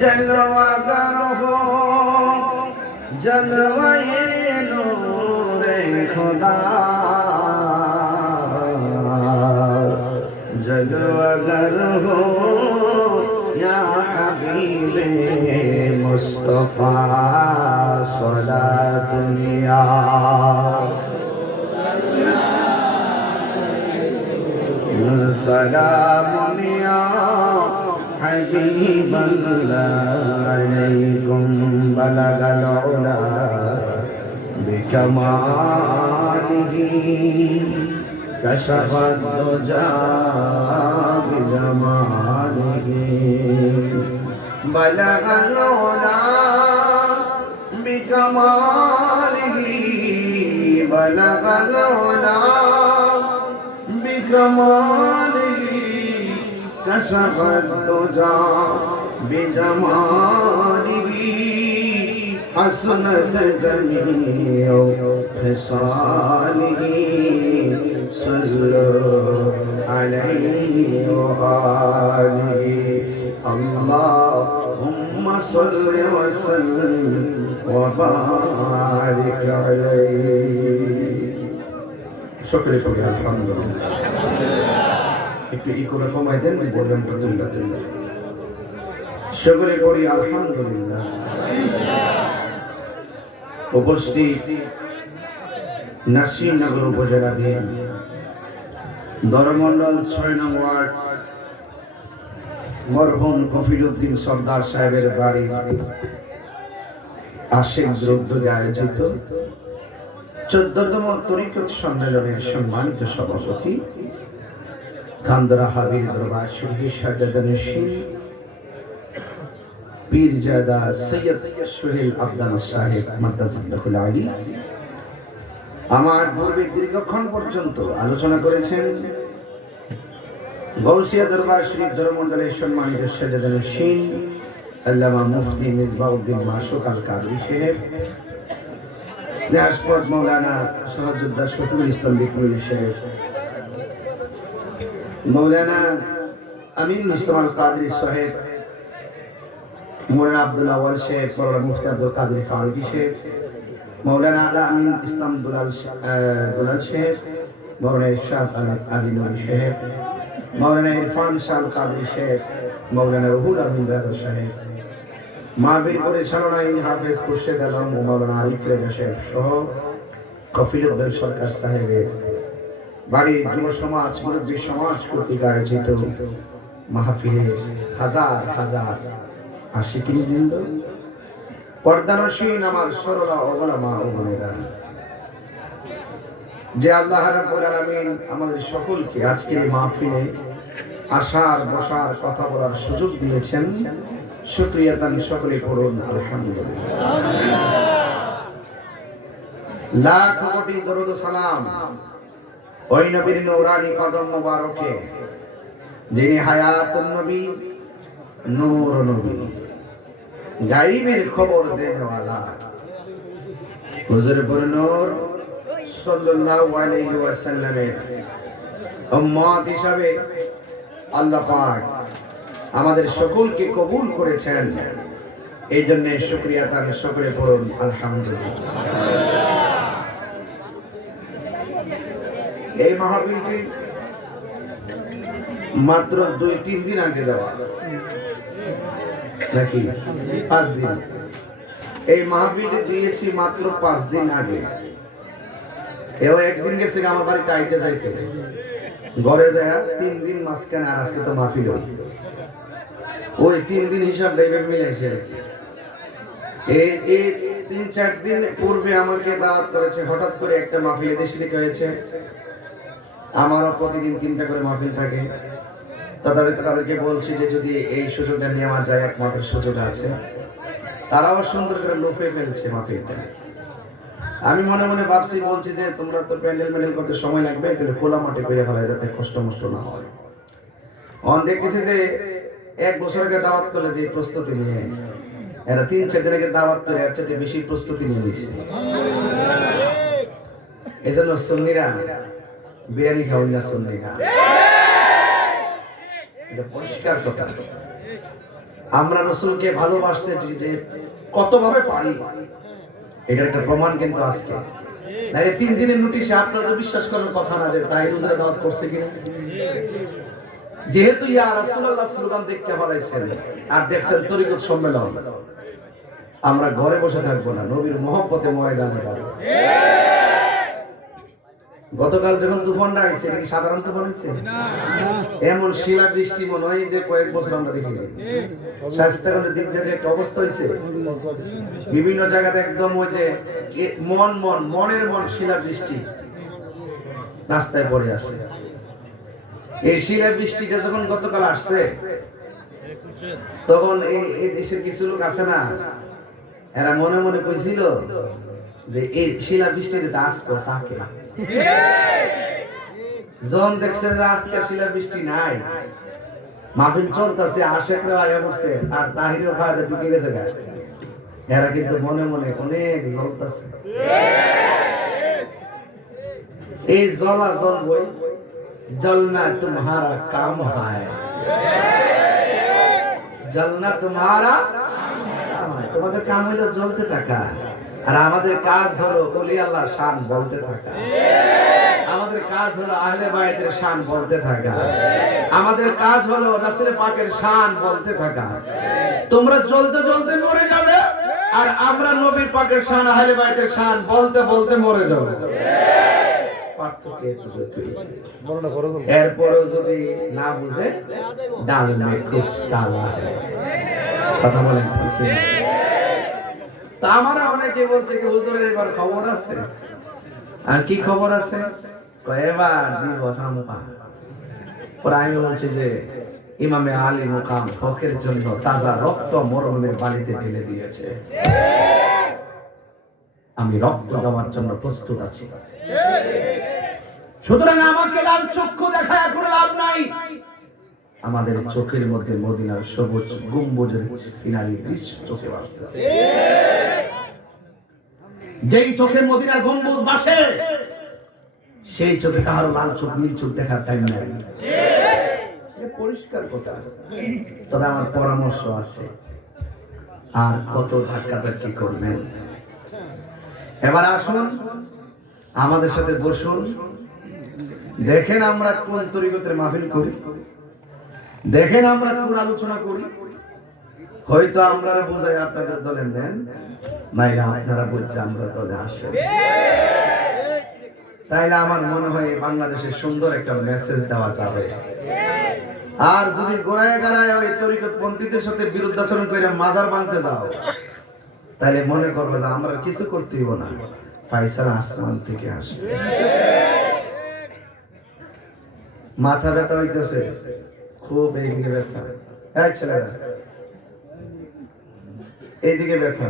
जलवागर हो जलवाए नूरे खुदा जलवागर हो या हबीबे मुस्तफा सलातुनिया सलामुनिया حبيب الله عليكم بلغ العلا بكماله كشف الدجى بجماله بلغ العلا بكماله بلغ العلا بكماله كشف الدجى بجماله حسنت جميع خصاله صلوا عليه وآله اللهم صل وسلم وبارك عليه شكرا شكرا الحمد لله একটু করে কমাই দেন বলবেন সকলে পড়ি আলহামদুলিল্লাহ। উপস্থিত নাসিরনগর উপজেলাধীন দরমন্ডল ৬ নং ওয়ার্ড মরহুম কফিলউদ্দিন সরদার সাহেবের বাড়ি আশেক দ্রব্যে আয়োজিত ১৪তম তরিকত সম্মেলনের সম্মানিত সভাপতি কান্দরা হাবির দরবার শরীফ সাজ্জাদানশীন পীরজাদা সৈয়দ সোহেল আবদাল সাহেব মাদ্দাজিল্লাহুল আলী আমার পূর্বে দীর্ঘক্ষণ পর্যন্ত আলোচনা করেছেন গৌসিয়া দরবার শরীফ ধর্মমন্ডলের সম্মানিত সাজ্জাদানশীন আল্লামা মুফতি মিসবাউদ্দিন মাসুক আল কাদরি সাহেব, স্নেহাস্পদ মৌলানা সহযোদ্ধা শফিউল ইসলাম বিপ্লবী সাহেব, মৌলানা আমিন মুস্তফা আল কাদরি সাহেব, মৌলানা আব্দুল আওয়াল সাহেব, মৌলানা মুফতি আব্দুল কাদের ফারুকি সাহেব, মৌলানা আলা আমিন ইসলাম দুলাল সাহেব, মৌলানা ইরশাদ আলী নবী সাহেব, মৌলানা ইরফান শাহ আল কাদরি সাহেব, মৌলানা রুহুল আমিন রাজা সাহেব, মাহফিল পরিচালনায় হাফেজ খুরশেদ আলম ও মৌলানা আরিফ রেজা সাহেব সহ কফিলউদ্দিন সরকার সাহেবের বাড়ি যুব সমাজ মুরব্বী সমাজ কর্তৃক আয়োজিত মাহফিলে হাজার হাজার আশিকিন বৃন্দ, পর্দানশীন আমার সরলা অবলা মা ও বোনেরা, যে আল্লাহ রাব্বুল আলামিন আমাদের সকলকে আজকের এই মাহফিলে আসার বসার কথা বলার সুযোগ দিয়েছেন, শুকরিয়া দান সকলে পড়ুন আলহামদুলিল্লাহ। লাখ কোটি দরুদ ও সালাম ওই নবীর নূরানি কদম মোবারকে যিনি হায়াতুন নবী, নূর নবী, গায়বের খবর দেনেওয়ালা হুজুর নূর সাল্লাল্লাহু আলাইহি ওয়াসাল্লামের উম্মত হিসাবে আল্লাহ পাক আমাদের সকলকে কবুল করেছেন, এই জন্য শুকরিয়া তার সকলে পড়ুন আলহামদুলিল্লাহ। এই মাহফিলটি মাত্র ২-৩ দিন আগে দেওয়া নাকি ৫ দিন, এই মাহফিলটি দিয়েছি মাত্র ৫ দিন আগে। এও একদিন গেছে আমার বাড়িতে আইতে যাইতে ঘরে যায় ৩ দিন মাঝখানে, আর আজকে তো মাহফিল ওই ৩ দিন হিসাব ডাইভার মিলাইছে। এই ৩-৪ দিন পূর্বে আমাকে দাওয়াত করেছে, হঠাৎ করে একটা মাহফিলে দেশে থেকে হয়েছে। আমারও প্রতিদিন ৩টা করে মাহফিল থাকে, তাদেরকে বলছি যে যদি এই সুযোগটা নেওয়া যায়, একমাত্র সুযোগ আছে। তারাও সুন্দর করে লুফে ফেলছে মাহফিলটা। আমি মনে মনে ভাবছি, বলছি যে তোমরা তো প্যান্ডেল ম্যান্ডেল করতে সময় লাগবে, তাহলে খোলা মাঠে করে ফেলা যাতে কষ্ট মষ্ট না হয়। দেখতেছি যে 1 বছর আগে দাওয়াত করলে যে প্রস্তুতি নিয়ে, এরা 3-4 দিন আগে দাওয়াত করে এর চেয়ে বেশি প্রস্তুতি নিয়ে নিচ্ছে। এজন্য সুন্নিরা বিরিয়ানি খাওয়াই না, সুন্নিরা, এটা পরিষ্কার কথা। আমরা রাসূলকে ভালোবাসতে যে কতভাবে পারি, এটার একটা প্রমাণ কিন্তু আজকে। নাইলে 3 দিনের নোটিশে আপনারা তো বিশ্বাস করার কথা না যে তাই রোজার দাওয়াত করছে কিনা। যেহেতু ইয়া রাসূলুল্লাহ স্লোগান দেখতে হারাইছেন আর দেখছেন তরিকত সম্মেলন, আমরা ঘরে বসে থাকবো না, নবীর মহব্বতে ময়দানে যাব। গতকাল যখন তুফানটা আইছে, এটা কি সাধারণ তুফান হইছে? এমন শিলা বৃষ্টি মনে হয় যে কয়েক বছর আমরা দেখিনি। স্বাস্থ্যের দিক থেকে একটা অবস্থা হইছে, বিভিন্ন জায়গাতে একদম ওই যে মনের মন শিলা বৃষ্টি রাস্তায় পড়ে আছে। এই শিলা বৃষ্টিটা যখন গতকাল আসছে, তখন এই দেশের কিছু লোক আছে না, এরা মনে মনে কইছিল যে এই শিলা বৃষ্টিতে আসবো তাকে। যখন দেখছে যে আজকে শিলা বৃষ্টি নাই, মাহফিল চলতেছে, আশেকরা আয়া পড়ছে আর তাহিরও ফায়দা ঢুকে গেছে গা, এরা কিন্তু মনে মনে অনেক জ্বলতেছে। এই জ্বলা জ্বলবই, जलना तुम्हारा काम है, जलना तुम्हारा काम है। তোমাদের কাম হলো জ্বলতে থাকা, আর আমাদের কাজ হলো ওলি আল্লাহর শান বলতে থাকা। আমাদের কাজ হলো আহলে বায়তের শান বলতে থাকা। আমাদের কাজ হলো রাসূল পাকের শান বলতে থাকা। তোমরা জ্বলতে জ্বলতে মরে যাবে, আর আমরা নবীর পাকের শান আহলে বায়তের শান বলতে বলতে মরে যাব। এরপরও যদি না বুঝে ডাল মে কুছ ডালা হ্যায়, কথা বলেন ঠিক কি? তা আমরা অনেকে বলছে কি হুজুরের এবার খবর আছে। আর কি খবর আছে? এবার দিব সামপা। পরে আমি বলছি যে ইমামে আলী মুকাম হকের জন্য তাজা রক্ত মরহুমের বাড়িতে ঢেলে দিয়েছে, আমি রক্ত দেওয়ার জন্য প্রস্তুত আছি। সুতরাং আমাকে লাল চক্ষু দেখায় কোনো লাভ নাই। আমাদের চোখের মধ্যে মদিনার সবুজ গম্বুজের সিনারি দৃশ্য চোখে ভাসতেছে। যেই চোখে মদিনার গম্বুজ ভাসে, সেই চোখে কারো লাল চোখ নীল চোখ দেখার টাইম নাই। পরিষ্কার কথা। তবে আমার পরামর্শ আছে, আর কত ধাক্কাধাক্কি করবেন? এবার আসুন আমাদের সাথে বসুন, দেখেন আমরা কোন তরিকতের মাহফিল করি, দেখেন আমরা কোন আলোচনা করি। হয়তো আমরা বোঝাই আপনাদের দলে নেন, নাইলে আপনারা বলছে আমরা দলে আসেন। তাইলে আমার মনে হয় বাংলাদেশে সুন্দর একটা মেসেজ দেওয়া যাবে। আর যদি গোড়ায় গাড়ায় ওই তরিকত পন্থীদের সাথে বিরুদ্ধাচরণ করে মাজার ভাঙতে যাও, তাহলে মনে করবে যে আমরা কিছু করতে হইব না, ফায়সালা আসমান থেকে আসবে। মাথা ব্যথা হইতেছে খুব, এইদিকে ব্যথা, এই ছেলেরা এইদিকে ব্যথা,